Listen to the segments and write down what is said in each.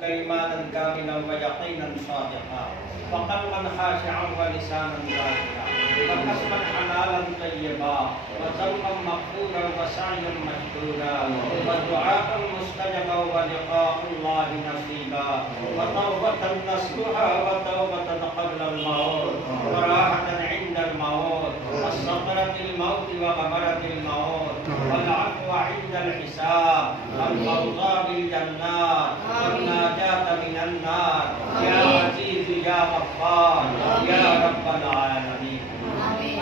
كإيمانا كاملا ويقينا صادقا وقلبا خاشعا ولسانا ذاكرا وكسبا حلالا طيبا وذنبا مغفورا وسعيا مشكورا ودعاء مستجبا ولقاء الله نصيبا وتوبة نصوحا وتوبة قبل الموت وراحة عند الموت وسكرة الموت وغمرة الموت والعفو عند الحساب والفوضى بالجنات والنجاة من النار يا عزيز يا غفار يا رب العالمين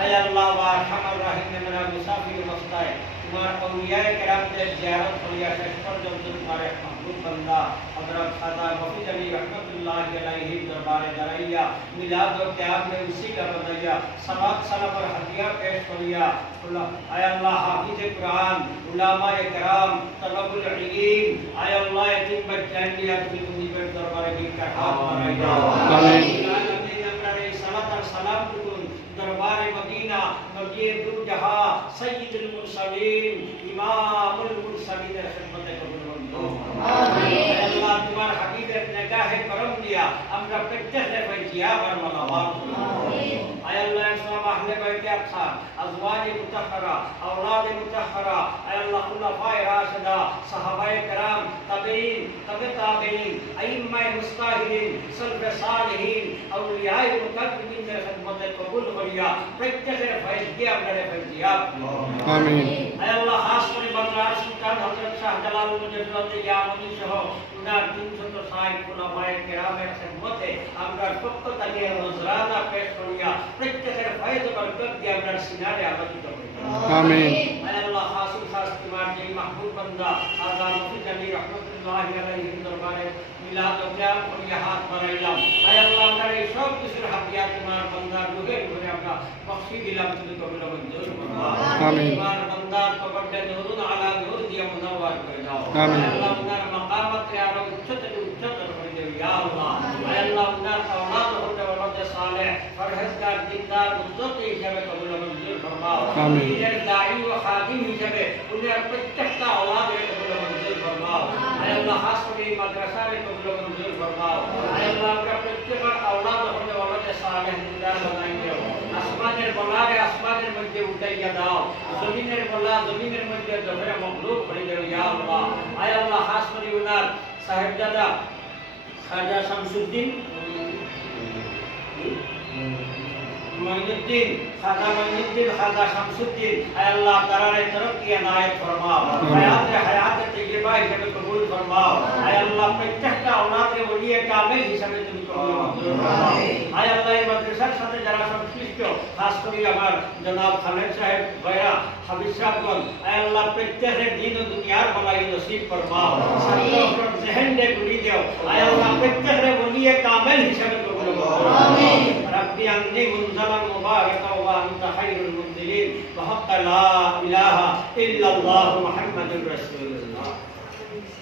اے اللہ وارحم الرحیم میرا مسافر مستائے تمہارا اولیاء کرام دے زیارت فریا شکر جو تمہارے محبوب بندہ حضرت خدا مفید علی رحمت اللہ علیہ دربار دریا میلاد و قیام نے اسی کا بنایا صلوات سلام اور ہدیہ پیش فریا اے اللہ حافظ قرآن علماء کرام طلب العلم اے اللہ یتیم بچائیں لیا تمہیں پر دربار کی ہاتھ بنایا آمین سلام دربار مدینہ نبی دو جہاں سید المرسلین امام المرسلین خدمت قبول منظور آمین اللہ تمہار حبیب نگاہ کرم دیا আমরা প্রত্যেকটা পাইছি আবার মালামাল আমিন আয় আল্লাহ সালাম আহলে বাইতে আতহার আজওয়াজ মুতাহহারা আওলাদ মুতাহহারা আয় আল্লাহ খুলাফায়ে রাশিদা সাহাবায়ে کرام তাবেঈন তাবেঈন আইম্মায়ে মুস্তাহিদিন সালফে সালেহিন আউলিয়ায়ে মুকাদ্দিমিনের খিদমতে কবুল করিয়া প্রত্যেকের ফয়েজ দিয়ে আপনারে ফয়জিয়া আমিন আয় আল্লাহ খাস করে বাংলার সুলতান হযরত শাহজালাল মুজাদ্দিদ ইয়ামানি সহ উনার 360 খুলাফায়ে কেরামের খিদমতে আমরা পক্ষ থেকে নজরানা পেশ করিয়া প্রত্যেকের ফয়েজ বরকত দিয়ে আপনার সিনারে আলোকিত করি আমিন আয় আল্লাহ খাসুল খাস তোমার যে মাহবুব বান্দা আযা মুফতি আলী রাহমাতুল্লাহি আলাইহি দরবারে মিলাদ ও কিয়াম করিয়া হাত বাড়াইলাম আয় আল্লাহ আপনার এই সব কিছুর হাদিয়া তোমার বান্দা রূহের ঘরে আমরা বখশি দিলাম তুমি কবুল মঞ্জুর ফরমাও আমিন তোমার বান্দার কবরটা নূরুন আলা নূর দিয়ে মুনাওয়ার করে দাও আমিন আল্লাহ আপনার মাকামতে আরো উচ্চতর করে দাও ইয়া আল্লাহ আয় আল্লাহ আপনার আওলাদ হতে ওয়ালাদ সালেহ পরহেজগার দিনদার মুত্তাকি হিসেবে কবুল মঞ্জুর ফরমাও আমিন নিজের দাঈ ও খাদিম হিসেবে উনার প্রত্যেকটা আওলাদের কবুল মঞ্জুর ফরমাও আয় আল্লাহ খাস করে মাদ্রাসার কবুল মঞ্জুর ফরমাও আয় আল্লাহ আপনার প্রত্যেকটা আওলাদ হতে ওয়ালাদ সালেহ দিনদার বানাই দাও আসমানের বলারে আসমানের মধ্যে উঠাইয়া দাও জমিনের বলা জমিনের মধ্যে জবরে মখলুক করে দাও ইয়া আল্লাহ আয় আল্লাহ খাস করে উনার সাহেবজাদা খাজা শামসুদ্দিন मोइनुद्दीन खाजा शामसुद्दीन ऐ अल्लाह करारे तरक्की अनायत फरमाओ हयात तय्यबा हिसाबे कबूल फरमाओ ऐ अल्लाह प्रत्येकটা औलादে ওলিয়ে কামিল হিসাবে তুমি কবুল ফরমাও ऐ अल्लाह এই মাদ্রাসার সাথে যারা সংশ্লিষ্ট খাস করে আমার জনাব খালেদ সাহেব ভাইরা হাবিব সাহেবগণ ऐ अल्लाह প্রত্যেকের দিন ও দুনিয়ার ভলাই নসিব ফরমাও ছাত্রদের জেহেন দে গুলি দাও ऐ अल्लाह প্রত্যেকের ওলিয়ে কামিল হিসাবে কবুল ফরমাও আমিন ربي أني منزلا مباركا وأنت خير المنزلين وحق لا إله إلا الله محمد رسول الله